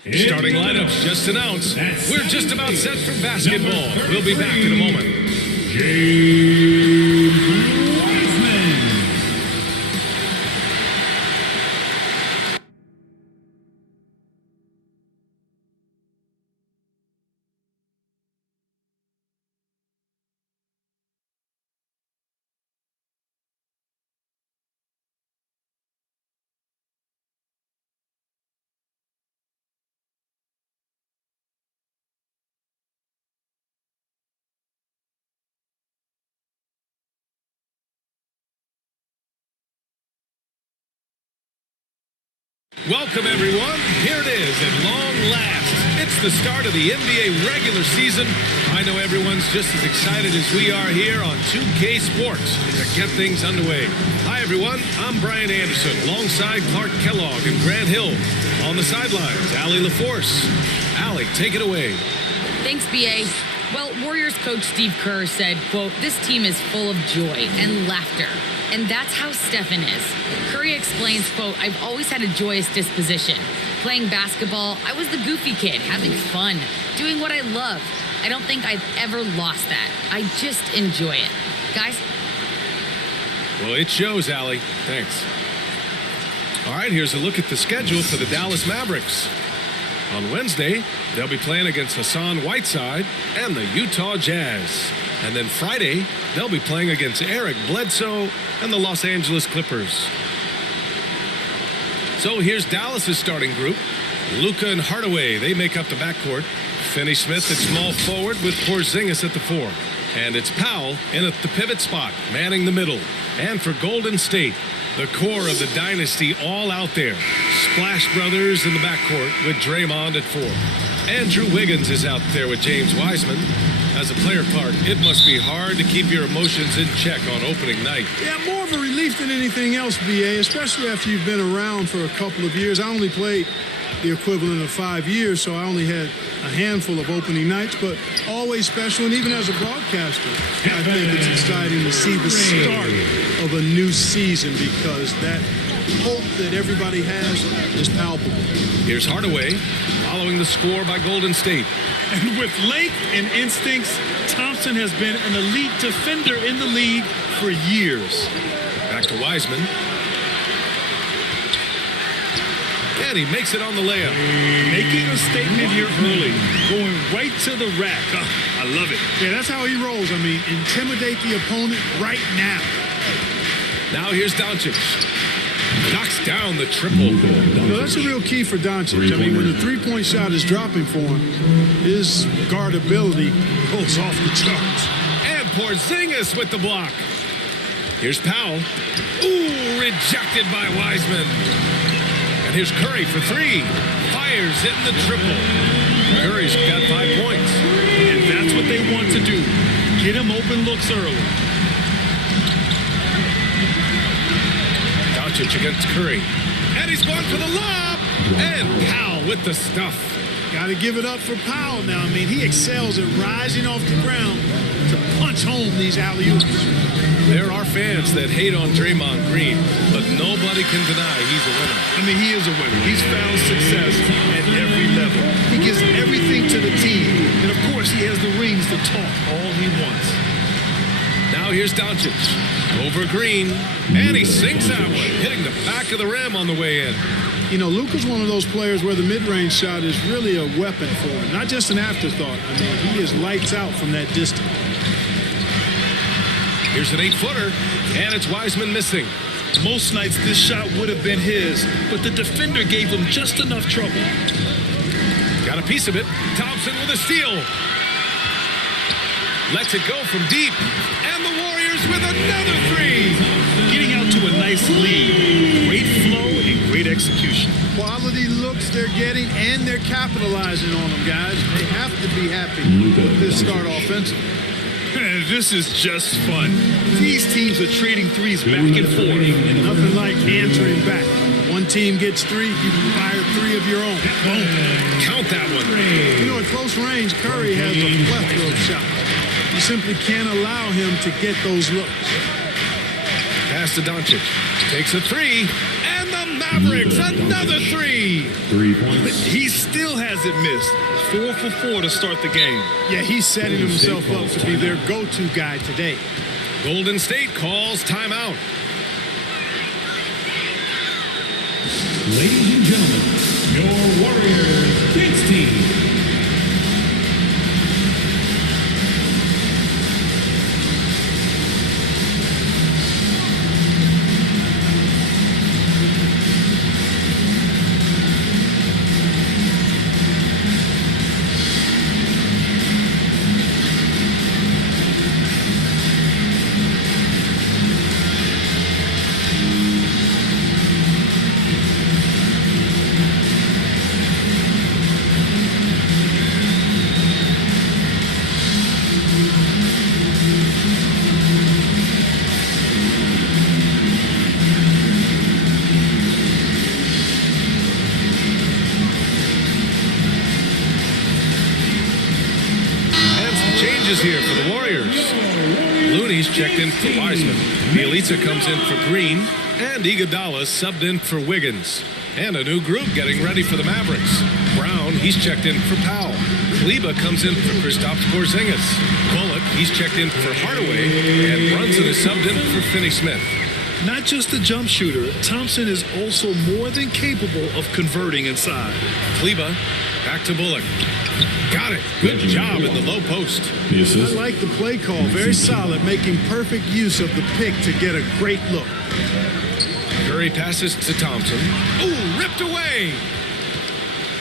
Starting lineups just announced. We're just about set for basketball. We'll be back in a moment. Welcome, everyone. Here it is at long last. It's the start of the NBA regular season. I know everyone's just as excited as we are here on 2K Sports to get things underway. Hi, everyone. I'm Brian Anderson alongside Clark Kellogg and Grant Hill. On the sidelines, Allie LaForce. Allie, take it away. Thanks, B.A. Well, Warriors coach Steve Kerr said, quote, "This team is full of joy and laughter." And that's how Stephen is. Curry explains, quote, "I've always had a joyous disposition. Playing basketball, I was the goofy kid, having fun, doing what I love. I don't think I've ever lost that. I just enjoy it." Guys? Well, it shows, Allie. Thanks. All right, here's a look at the schedule for the Dallas Mavericks. On Wednesday, they'll be playing against Hassan Whiteside and the Utah Jazz. And then Friday, they'll be playing against Eric Bledsoe and the Los Angeles Clippers. So here's Dallas's starting group. Luca and Hardaway, they make up the backcourt. Finney-Smith at small forward with Porzingis at the 4. And it's Powell in at the pivot spot, manning the middle. And for Golden State, the core of the dynasty all out there. Splash Brothers in the backcourt with Draymond at 4. Andrew Wiggins is out there with James Wiseman. As a player, Clark, it must be hard to keep your emotions in check on opening night. Yeah, more of a relief than anything else, B.A., especially after you've been around for a couple of years. I only played the equivalent of 5 years, so I only had a handful of opening nights, but always special. And even as a broadcaster, I think it's exciting to see the start of a new season because that hope that everybody has is palpable. Here's Hardaway following the score by Golden State. And with length and instincts, Thompson has been an elite defender in the league for years. Back to Wiseman. And he makes it on the layup. Making a statement here early. Going right to the rack. Oh, I love it. Yeah, that's how he rolls. I mean, intimidate the opponent right now. Now here's Doncic. Knocks down the triple. No, that's a real key for Doncic. I mean, when the three-point shot is dropping for him, his guardability goes off the charts. And Porzingis with the block. Here's Powell. Ooh, rejected by Wiseman. And here's Curry for 3. Fires in the triple. Curry's got 5 points. And that's what they want to do. Get him open looks early. Doncic against Curry. And he's going for the lob. And Powell with the stuff. Got to give it up for Powell now. I mean, he excels at rising off the ground to punch home these alley-oops. There are fans that hate on Draymond Green, but nobody can deny he's a winner. I mean, he is a winner. He's found success at every level. He gives everything to the team. And, of course, he has the rings to talk all he wants. Now here's Doncic. Over Green. And he sinks that one, hitting the back of the rim on the way in. You know, Luca's one of those players where the mid-range shot is really a weapon for him, not just an afterthought. I mean, he is lights out from that distance. Here's an 8-footer, and it's Wiseman missing. Most nights this shot would have been his, but the defender gave him just enough trouble. Got a piece of it. Thompson with a steal. Lets it go from deep. And the Warriors with another 3. Getting out to a nice lead. Great flow and great execution. Quality looks they're getting, and they're capitalizing on them, guys. They have to be happy with this start offensively. This is just fun. These teams are trading threes back and forth. Nothing like answering back. One team gets 3, you can fire 3 of your own. Boom. Count that one. You know, at close range, Curry has a plethora of shots. You simply can't allow him to get those looks. Pass to Doncic. Takes a 3. And the the Mavericks, another three. 3 points. He still hasn't missed. 4 for 4 to start the game. Yeah, he's setting himself up to be their go-to guy today. Golden State calls timeout. Ladies and gentlemen, your Warriors Kings team. Changes here for the Warriors. Looney's checked in for Wiseman. Bielitsa comes in for Green. And Iguodala subbed in for Wiggins. And a new group getting ready for the Mavericks. Brown, he's checked in for Powell. Kleba comes in for Kristaps Porzingis. Bullock, he's checked in for Hardaway. And Brunson is subbed in for Finney-Smith. Not just a jump shooter, Thompson is also more than capable of converting inside. Kleba, back to Bullock. Got it. Good job in the low post. I like the play call. Very solid, making perfect use of the pick to get a great look. Curry passes to Thompson. Ooh, ripped away.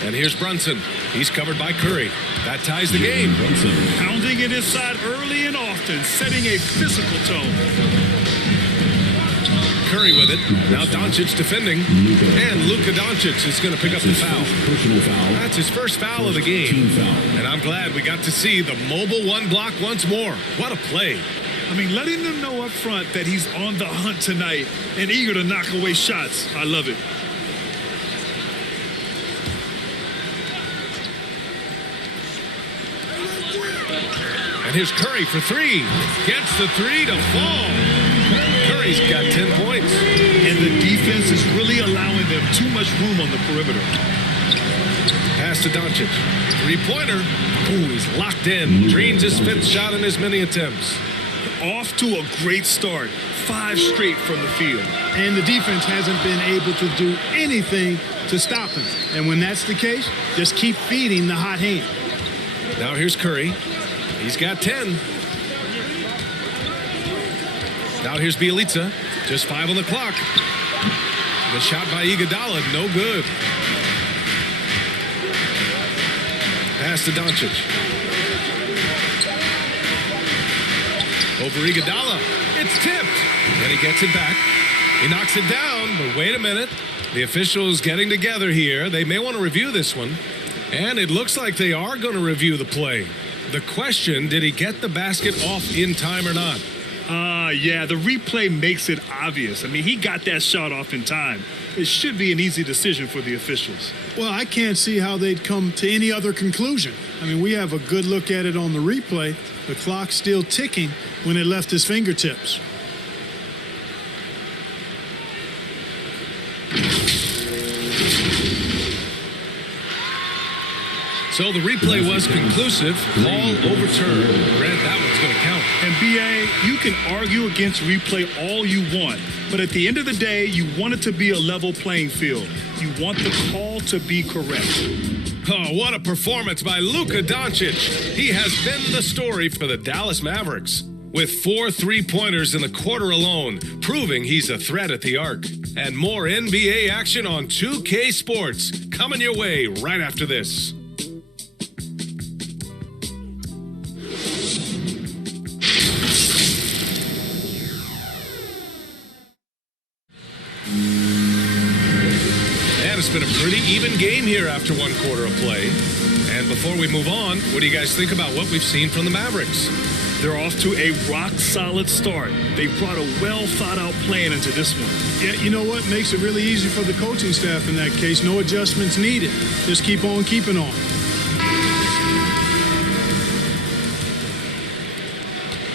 And here's Brunson. He's covered by Curry. That ties the game. Pounding it inside early and often, setting a physical tone. Curry with it. Now Doncic defending. And Luca Doncic is going to pick up the foul. Personal foul. That's his first foul of the game. And I'm glad we got to see the mobile one block once more. What a play. I mean, letting them know up front that he's on the hunt tonight and eager to knock away shots. I love it. And here's Curry for three. Gets the three to fall. Curry's got 10 points. And the defense is really allowing them too much room on the perimeter. Pass to Doncic. Three-pointer. Ooh, he's locked in. Drains his fifth shot in as many attempts. Off to a great start. 5 straight from the field. And the defense hasn't been able to do anything to stop him. And when that's the case, just keep feeding the hot hand. Now here's Curry. He's got 10. Now here's Bielitsa. Just 5 on the clock. The shot by Iguodala, no good. Pass to Doncic. Over Iguodala. It's tipped. And he gets it back. He knocks it down, but wait a minute. The officials getting together here. They may want to review this one. And it looks like they are going to review the play. The question, did he get the basket off in time or not? Yeah, the replay makes it obvious. I mean, he got that shot off in time. It should be an easy decision for the officials. Well, I can't see how they'd come to any other conclusion. I mean, we have a good look at it on the replay. The clock's still ticking when it left his fingertips. So the replay was conclusive. Call overturned. Red, that one's going to count. And BA, you can argue against replay all you want, but at the end of the day, you want it to be a level playing field. You want the call to be correct. Oh, what a performance by Luca Doncic. He has been the story for the Dallas Mavericks, with 4 3-pointers in the quarter alone, proving he's a threat at the arc. And more NBA action on 2K Sports coming your way right after this. It's been a pretty even game here after one quarter of play. And before we move on, what do you guys think about what we've seen from the Mavericks? They're off to a rock-solid start. They brought a well-thought-out plan into this one. Yeah, you know what? Makes it really easy for the coaching staff in that case. No adjustments needed. Just keep on keeping on.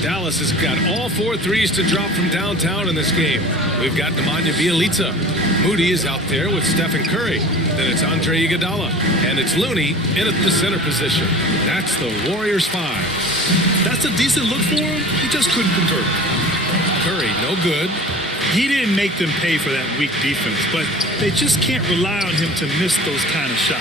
Dallas has got all 4 threes to drop from downtown in this game. We've got Nemanja Bjelica. Moody is out there with Stephen Curry. Then it's Andre Iguodala. And it's Looney in at the center position. That's the Warriors 5. That's a decent look for him. He just couldn't convert. Curry, no good. He didn't make them pay for that weak defense, but they just can't rely on him to miss those kind of shots.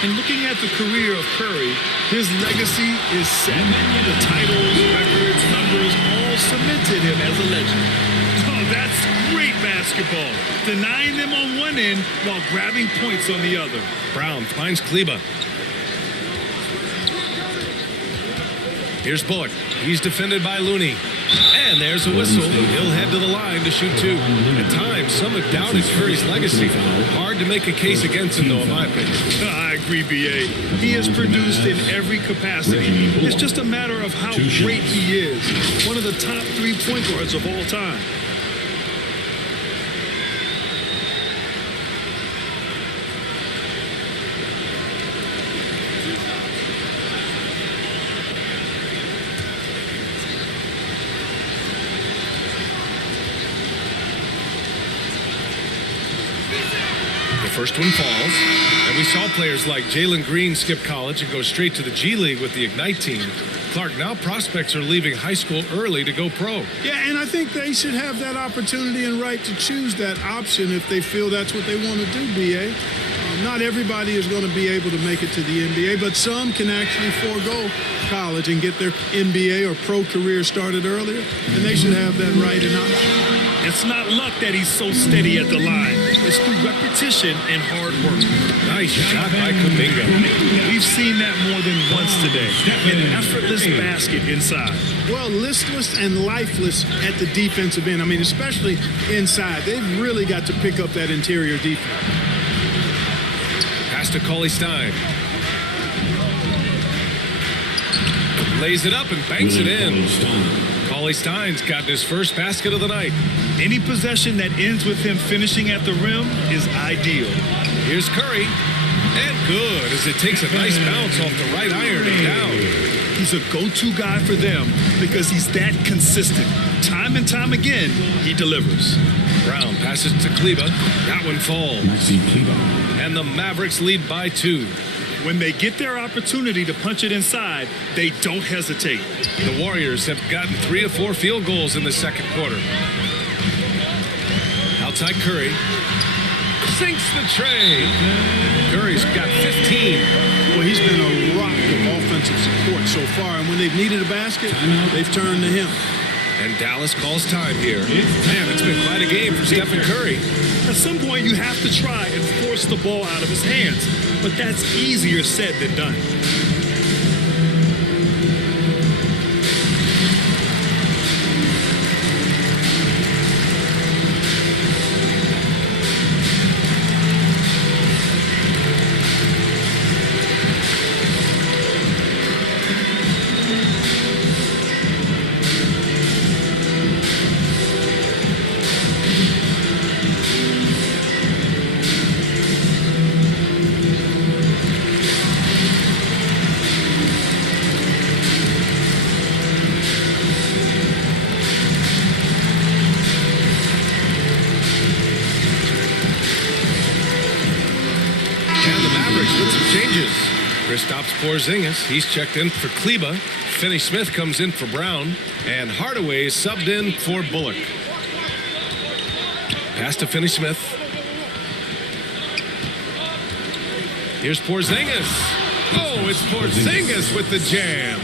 And looking at the career of Curry, his legacy is set. The titles, records, numbers all cemented him as a legend. Oh, that's great basketball. Denying them on one end while grabbing points on the other. Brown finds Kleba. Here's Bullock. He's defended by Looney. And there's a whistle. He'll head to the line to shoot 2. At times, some have doubted Curry's legacy. Hard to make a case against him, though, in my opinion. I agree, B.A. He has produced in every capacity. It's just a matter of how great he is. One of the top 3 point guards of all time. First one falls, and we saw players like Jalen Green skip college and go straight to the G League with the Ignite team. Clark, now prospects are leaving high school early to go pro. Yeah, and I think they should have that opportunity and right to choose that option if they feel that's what they want to do, B.A. Not everybody is going to be able to make it to the NBA, but some can actually forego college and get their NBA or pro career started earlier, and they should have that right and option. It's not luck that he's so steady at the line. It's through repetition and hard work. Nice shot by Kuminga. We've seen that more than once today. An effortless basket inside. Well, listless and lifeless at the defensive end. I mean, especially inside. They've really got to pick up that interior defense. Pass to Cauley-Stein. Lays it up and banks it in. Cauley-Stein's gotten his first basket of the night. Any possession that ends with him finishing at the rim is ideal. Here's Curry. And good as it takes a nice bounce off the right iron and down. He's a go-to guy for them because he's that consistent. Time and time again, he delivers. Brown passes to Kleba. That one falls. And the Mavericks lead by 2. When they get their opportunity to punch it inside, they don't hesitate. The Warriors have gotten 3 of 4 field goals in the second quarter. Outside Curry. Sinks the tray. Curry's got 15. Well, he's been a rock of offensive support so far, and when they've needed a basket, they've turned to him. And Dallas calls time here. Man, it's been quite a game for Stephen Curry. At some point, you have to try and force the ball out of his hands, but that's easier said than done. Stops Porzingis. He's checked in for Kleba. Finney-Smith comes in for Brown. And Hardaway is subbed in for Bullock. Pass to Finney-Smith. Here's Porzingis. Oh, it's Porzingis with the jam.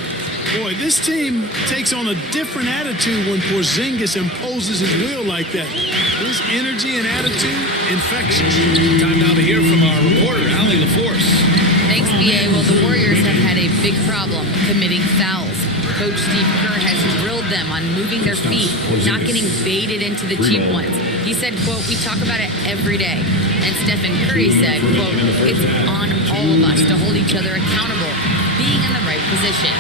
Boy, this team takes on a different attitude when Porzingis imposes his will like that. His energy and attitude, infectious. Time now to hear from our reporter, Allie LaForce. Thanks, B.A. Well, the Warriors have had a big problem committing fouls. Coach Steve Kerr has drilled them on moving their feet, not getting baited into the cheap ones. He said, quote, "We talk about it every day." And Stephen Curry said, quote, "It's on all of us to hold each other accountable, being in the right position."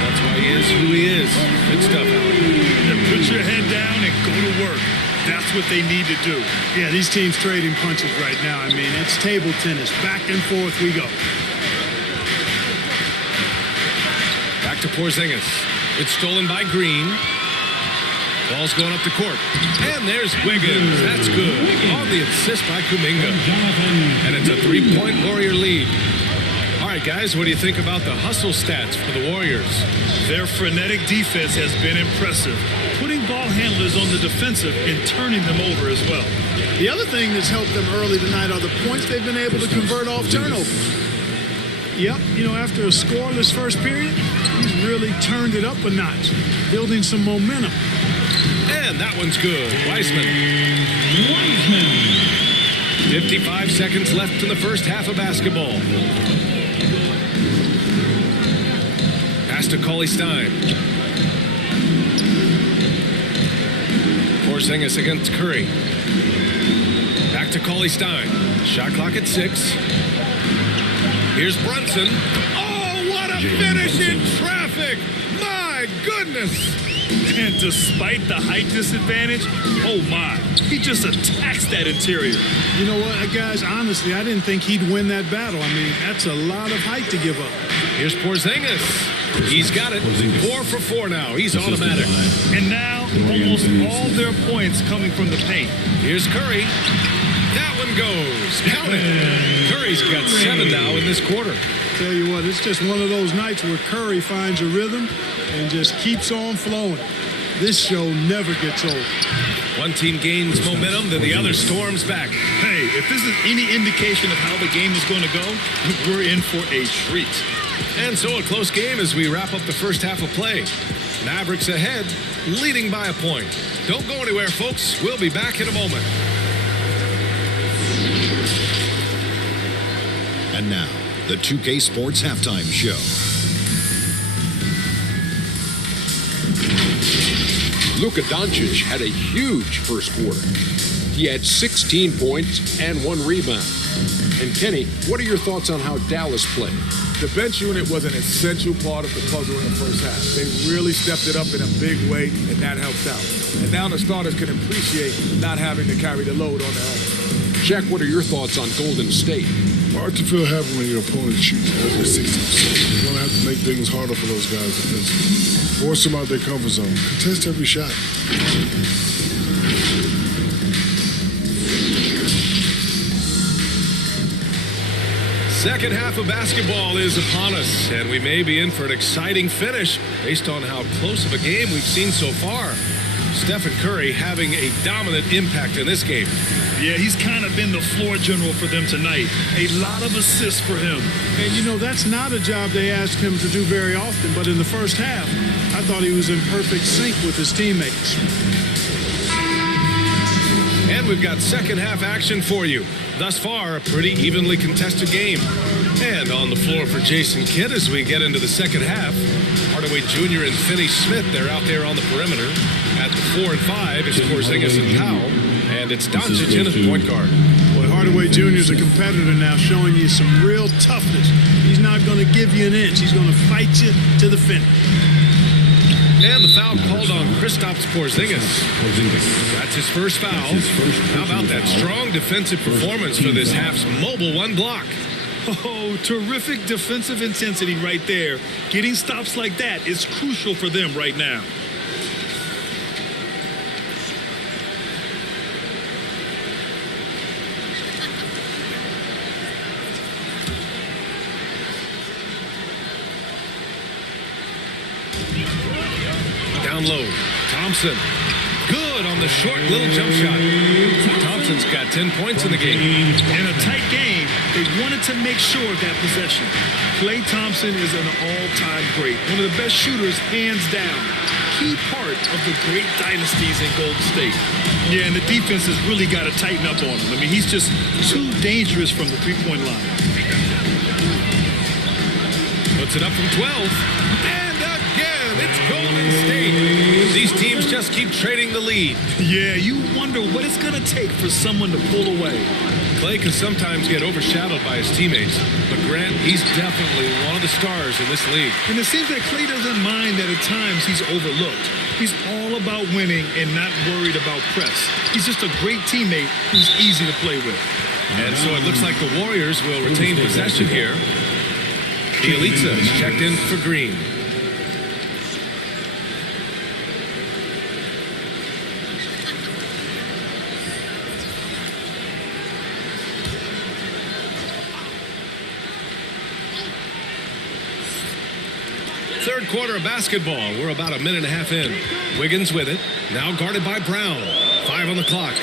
That's why he is who he is. Good stuff, Allie. Put your head down and go to work. That's what they need to do. Yeah, these teams trading punches right now. I mean, it's table tennis. Back and forth we go. Back to Porzingis. It's stolen by Green. Ball's going up the court. And there's Wiggins. That's good. On the assist by Kuminga. And it's a 3-point Warrior lead. All right, guys, what do you think about the hustle stats for the Warriors? Their frenetic defense has been impressive, putting ball handlers on the defensive and turning them over as well. The other thing that's helped them early tonight are the points they've been able to convert off turnovers. Yep, after a scoreless first period, he's really turned it up a notch, building some momentum. And that one's good. Wiseman. 55 seconds left in the first half of basketball. Pass to Cauley-Stein. Porzingis against Curry. Back to Cauley-Stein. Shot clock at 6. Here's Brunson. Oh, what a finish in traffic! My goodness! And despite the height disadvantage, oh my, he just attacks that interior. You know what, guys, honestly, I didn't think he'd win that battle. I mean, that's a lot of height to give up. Here's Porzingis. He's got it. 4 for 4 now. He's automatic. And now, almost all their points coming from the paint. Here's Curry. That one goes. Count it. Curry's got 7 now in this quarter. Tell you what, it's just one of those nights where Curry finds a rhythm and just keeps on flowing. This show never gets old. One team gains momentum, then the other storms back. Hey, if this is any indication of how the game is going to go, we're in for a treat. And so a close game as we wrap up the first half of play. Mavericks ahead, leading by a point. Don't go anywhere, folks. We'll be back in a moment. And now, the 2K Sports Halftime Show. Luca Doncic had a huge first quarter. He had 16 points and 1 rebound. And Kenny, what are your thoughts on how Dallas played? The bench unit was an essential part of the puzzle in the first half. They really stepped it up in a big way, and that helped out. And now the starters can appreciate not having to carry the load on their own. Jack, what are your thoughts on Golden State? Hard to feel happy when your opponent shoots over 60%. You're going to have to make things harder for those guys defensively. Force them out their comfort zone. Contest every shot. Second half of basketball is upon us, and we may be in for an exciting finish based on how close of a game we've seen so far. Stephen Curry having a dominant impact in this game. Yeah, he's kind of been the floor general for them tonight. A lot of assists for him. And that's not a job they asked him to do very often, but in the first half, I thought he was in perfect sync with his teammates. And we've got second half action for you. Thus far, a pretty evenly contested game. And on the floor for Jason Kidd as we get into the second half, Hardaway Jr. and Finney-Smith, they're out there on the perimeter. At the 4 and 5 is Porzingis and Powell. And it's Doncic in as point guard. Boy, Hardaway Jr. is a competitor now, showing you some real toughness. He's not going to give you an inch. He's going to fight you to the finish. And the foul called on Kristaps Porzingis. That's his first foul. How about that strong defensive performance for this half's mobile 1 block? Oh, terrific defensive intensity right there. Getting stops like that is crucial for them right now. Down low, Thompson. Good on the short little jump shot. Thompson's got 10 points in the game. In a tight game, they wanted to make sure of that possession. Klay Thompson is an all-time great. One of the best shooters, hands down. Key part of the great dynasties in Golden State. Yeah, and the defense has really got to tighten up on him. I mean, he's just too dangerous from the three-point line. Puts it up from 12. And again, it's Golden State. These teams just keep trading the lead. Yeah, you wonder what it's going to take for someone to pull away. Klay can sometimes get overshadowed by his teammates, but Grant, he's definitely one of the stars in this league. And it seems that Klay doesn't mind that at times he's overlooked. He's all about winning and not worried about press. He's just a great teammate who's easy to play with. And so it looks like the Warriors will retain possession here. Bielitsa is checked in for Green. Third quarter of basketball. We're about a minute and a half in. Wiggins with it. Now guarded by Brown. 5 on the clock.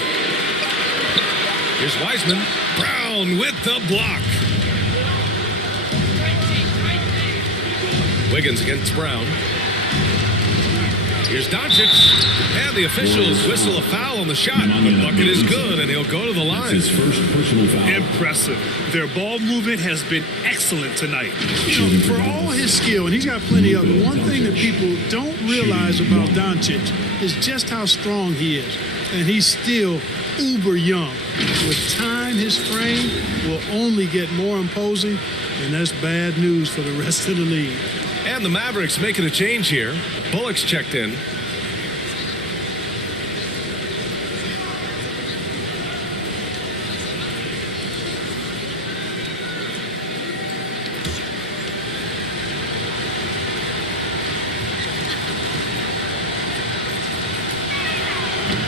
Here's Wiseman. Brown with the block. Wiggins against Brown. Here's Doncic. And the officials whistle a foul on the shot. The bucket is good, and he'll go to the line. His first personal foul. Impressive. Their ball movement has been excellent tonight. You know, for all his skill, and he's got plenty of it, one thing that people don't realize about Doncic is just how strong he is. And he's still uber young. With time, his frame will only get more imposing, and that's bad news for the rest of the league. And the Mavericks making a change here. Bullock's checked in.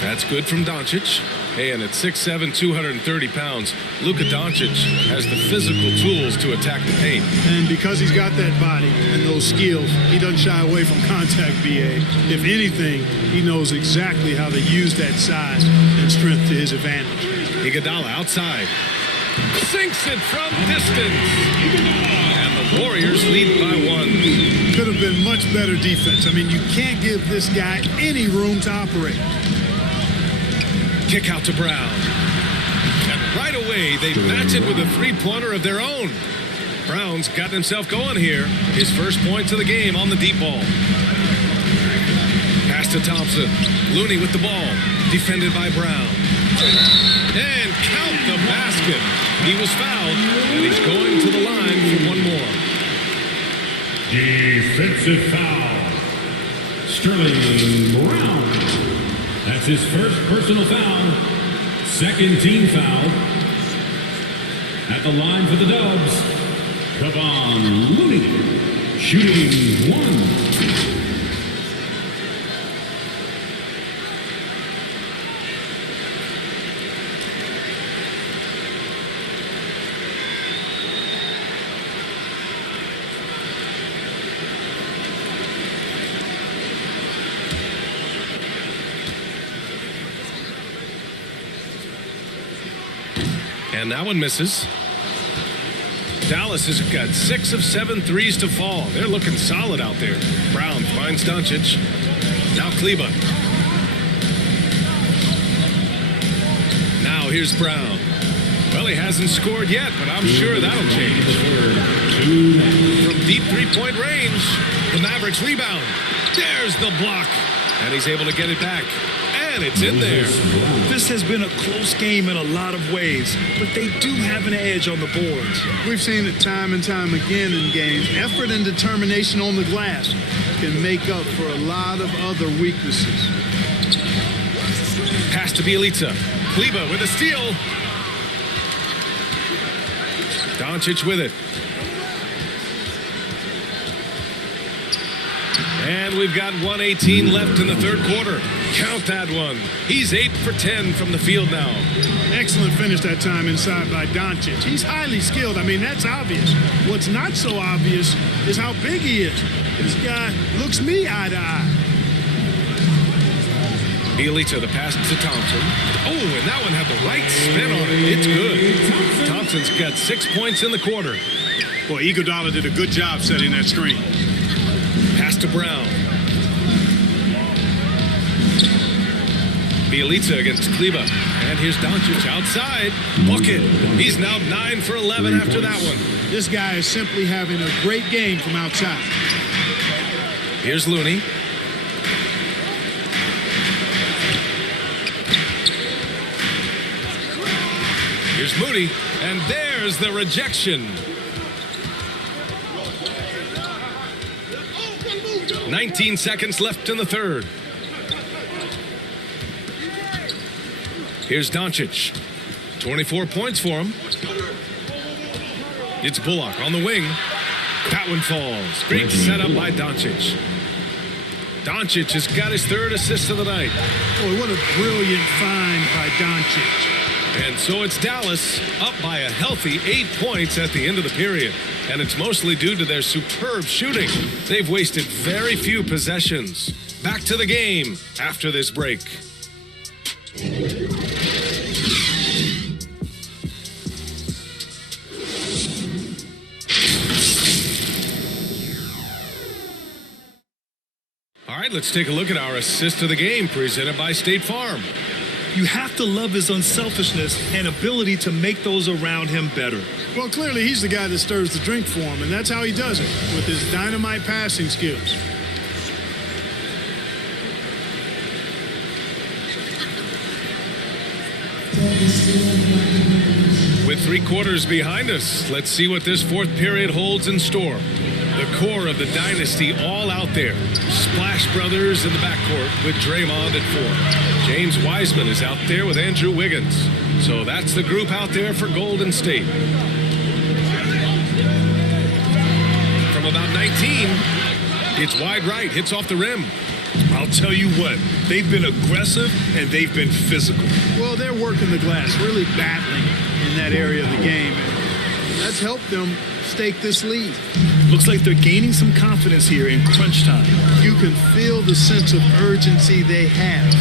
That's good from Doncic. Hey, and at 6'7", 230 pounds, Luca Doncic has the physical tools to attack the paint. And because he's got that body and those skills, he doesn't shy away from contact, BA. If anything, he knows exactly how to use that size and strength to his advantage. Iguodala outside. Sinks it from distance. And the Warriors lead by 1. Could have been much better defense. I mean, you can't give this guy any room to operate. Kick out to Brown. And right away, they match it with a three-pointer of their own. Brown's gotten himself going here. His first points of the game on the deep ball. Pass to Thompson. Looney with the ball. Defended by Brown. And count the basket. He was fouled, and he's going to the line for one more. Defensive foul. Sterling Brown. That's his first personal foul. Second team foul. At the line for the Dubs, Kevon Looney, shooting 1. And that one misses. Dallas has got 6 of 7 threes to fall. They're looking solid out there. Brown finds Doncic. Now Kleber. Now here's Brown. Well, he hasn't scored yet, but I'm sure that'll change. From deep three-point range, the Mavericks rebound. There's the block. And he's able to get it back. And it's in there. This has been a close game in a lot of ways, but they do have an edge on the boards. We've seen it time and time again in games. Effort and determination on the glass can make up for a lot of other weaknesses. Pass to Bielitsa. Kleber with a steal. Doncic with it. And we've got 1:18 left in the third quarter. Count that one. He's 8 for 10 from the field now. Excellent finish that time inside by Doncic. He's highly skilled. I mean, that's obvious. What's not so obvious is how big he is. This guy looks me eye to eye. Bielitsa, the pass to Thompson. Oh, and that one had the right spin on it. It's good. Thompson's got 6 points in the quarter. Boy, Iguodala did a good job setting that screen. Pass to Brown. Bielitsa against Kleber. And here's Doncic outside. Bucket. He's now 9 for 11 after that one. This guy is simply having a great game from outside. Here's Looney. Here's Moody. And there's the rejection. 19 seconds left in the third. Here's Doncic. 24 points for him. It's Bullock on the wing. That one falls. Great setup by Doncic. Doncic has got his third assist of the night. Boy, what a brilliant find by Doncic. And so it's Dallas up by a healthy 8 points at the end of the period. And it's mostly due to their superb shooting. They've wasted very few possessions. Back to the game after this break. All right, let's take a look at our assist of the game presented by State Farm. You have to love his unselfishness and ability to make those around him better. Well, clearly he's the guy that stirs the drink for him, and that's how he does it, with his dynamite passing skills. With 3 quarters behind us, let's see what this fourth period holds in store. The core of the dynasty all out there. Splash Brothers in the backcourt with Draymond at 4. James Wiseman is out there with Andrew Wiggins. So that's the group out there for Golden State. From about 19, it's wide right, hits off the rim. I'll tell you what, they've been aggressive and they've been physical. Well, they're working the glass, really battling in that area of the game. And that's helped them stake this lead. Looks like they're gaining some confidence here in crunch time. You can feel the sense of urgency they have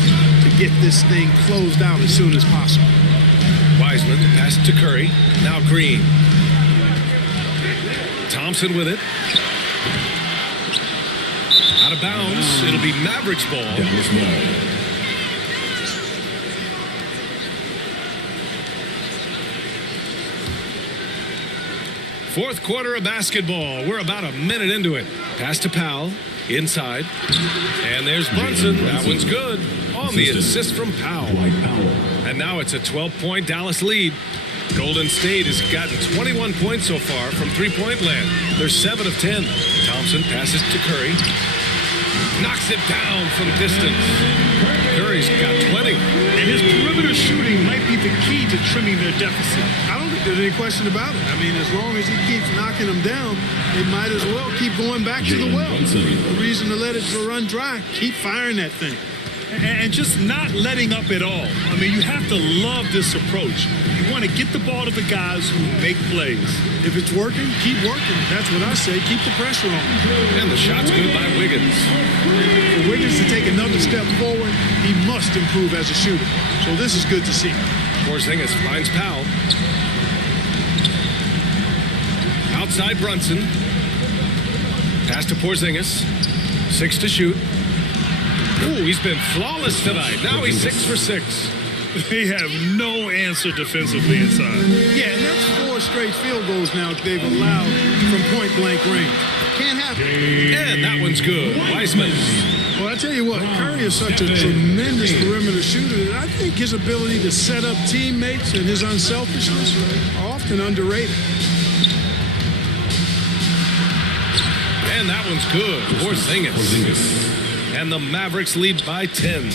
to get this thing closed out as soon as possible. Wiseman passed to Curry. Now Green. Thompson with it. Out of bounds. It'll be Mavericks ball. Fourth quarter of basketball. We're about a minute into it. Pass to Powell. Inside. And there's Brunson. That one's good. On the assist from Powell. And now it's a 12-point Dallas lead. Golden State has gotten 21 points so far from three-point land. They're 7 of 10. Thompson passes to Curry. Knocks it down from distance. Curry's got 20. And his perimeter shooting might be the key to trimming their deficit. I don't think there's any question about it. I mean, as long as he keeps knocking them down, they might as well keep going back to the well. No reason to let it run dry. Keep firing that thing. And just not letting up at all. I mean, you have to love this approach. You want to get the ball to the guys who make plays. If it's working, keep working. That's what I say. Keep the pressure on. And the shot's good by Wiggins. For Wiggins to take another step forward, he must improve as a shooter. So this is good to see. Porzingis finds Powell. Outside Brunson. Pass to Porzingis. 6 to shoot. Ooh, he's been flawless tonight. Now he's 6 for 6. They have no answer defensively inside. Yeah, and that's 4 straight field goals now they've allowed from point-blank range. Can't happen. And that one's good. Wiseman. Well, I tell you what, Curry is such a tremendous perimeter shooter that I think his ability to set up teammates and his unselfishness are often underrated. And that one's good. Porzingis. And the Mavericks lead by 10.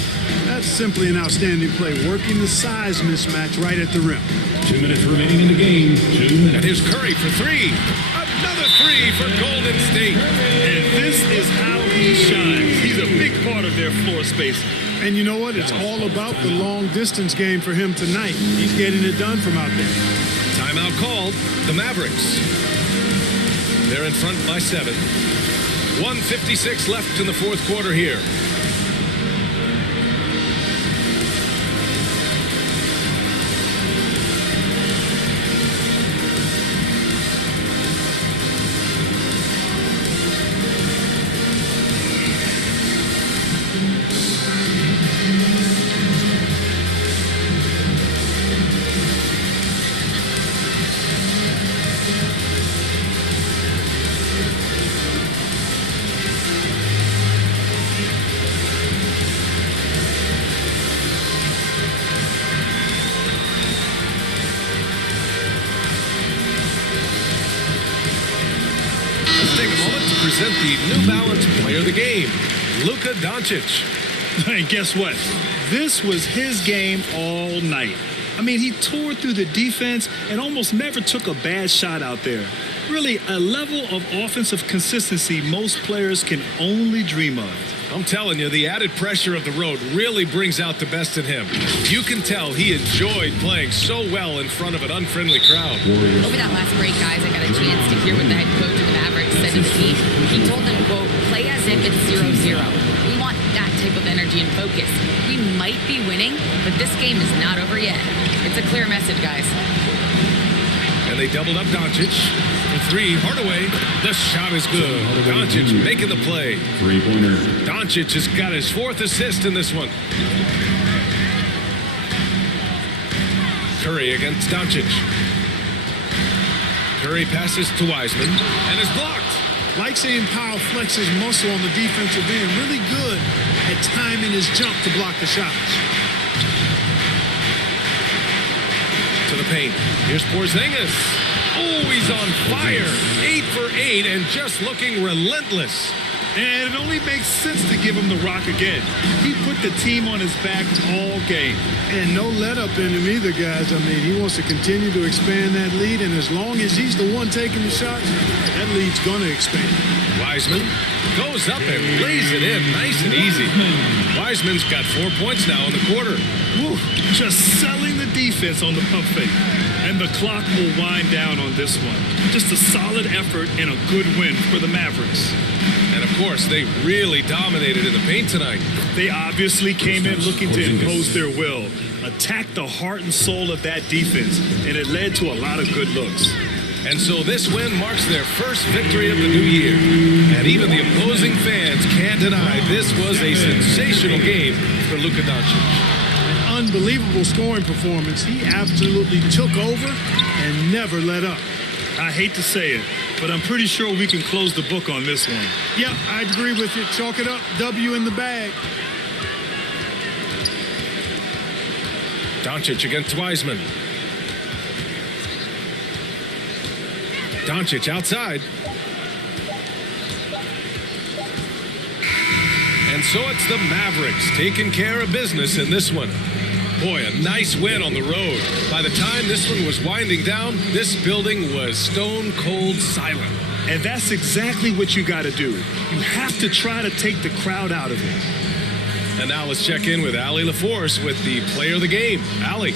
That's simply an outstanding play, working the size mismatch right at the rim. 2 minutes remaining in the game. 2 minutes. And here's Curry for 3. Another 3 for Golden State. And this is how he shines. He's a big part of their floor space. And you know what? It's all about the long-distance game for him tonight. He's getting it done from out there. Timeout called. The Mavericks. They're in front by 7. 1:56 left in the fourth quarter here. Present the New Balance Player of the Game, Luca Doncic. And guess what? This was his game all night. I mean, he tore through the defense and almost never took a bad shot out there. Really, a level of offensive consistency most players can only dream of. I'm telling you, the added pressure of the road really brings out the best in him. You can tell he enjoyed playing so well in front of an unfriendly crowd. Over that last break, guys, I got a chance to hear what the head coach of the Mavericks said to the team. He told them, quote, play as if it's 0-0. We want that type of energy and focus. We might be winning, but this game is not over yet. It's a clear message, guys. And they doubled up Doncic. The three, Hardaway. The shot is good. Doncic making the play. Three-pointer. Doncic has got his 4th assist in this one. Curry against Doncic. Curry passes to Wiseman and is blocked. Like seeing Powell flex his muscle on the defensive end. Really good at timing his jump to block the shots. To the paint. Here's Porzingis. Oh, he's on fire. 8 for 8 and just looking relentless. And it only makes sense to give him the rock again. He put the team on his back all game. And no let up in him either, guys. I mean, he wants to continue to expand that lead, and as long as he's the one taking the shots, that lead's going to expand. Wiseman goes up and lays it in nice and easy. Wiseman's got 4 points now in the quarter. Woo, just selling the defense on the pump fake. And the clock will wind down on this one. Just a solid effort and a good win for the Mavericks. And, of course, they really dominated in the paint tonight. They obviously came in looking to impose their will, attack the heart and soul of that defense, and it led to a lot of good looks. And so this win marks their first victory of the new year. And even the opposing fans can't deny this was a sensational game for Luca Doncic. Unbelievable scoring performance. He absolutely took over and never let up. I hate to say it, but I'm pretty sure we can close the book on this one. Yep, I agree with you. Chalk it up. W in the bag. Doncic against Wiseman. Doncic outside. And so it's the Mavericks taking care of business in this one. Boy, a nice win on the road. By the time this one was winding down, this building was stone cold silent. And that's exactly what you got to do. You have to try to take the crowd out of it. And now let's check in with Allie LaForce with the player of the game. Allie.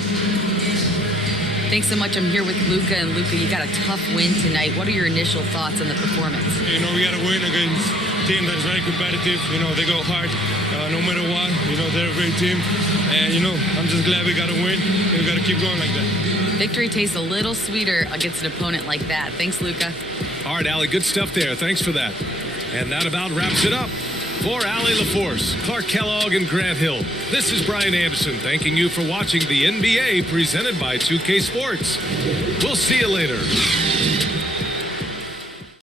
Thanks so much. I'm here with Luca. And Luca, you got a tough win tonight. What are your initial thoughts on the performance? You know, we got to win against a team that's very competitive. You know, they go hard no matter what. You know, they're a great team. And, you know, I'm just glad we got to win. And we got to keep going like that. Victory tastes a little sweeter against an opponent like that. Thanks, Luca. All right, Allie, good stuff there. Thanks for that. And that about wraps it up. For Allie LaForce, Clark Kellogg, and Grant Hill, this is Brian Anderson thanking you for watching the NBA presented by 2K Sports. We'll see you later.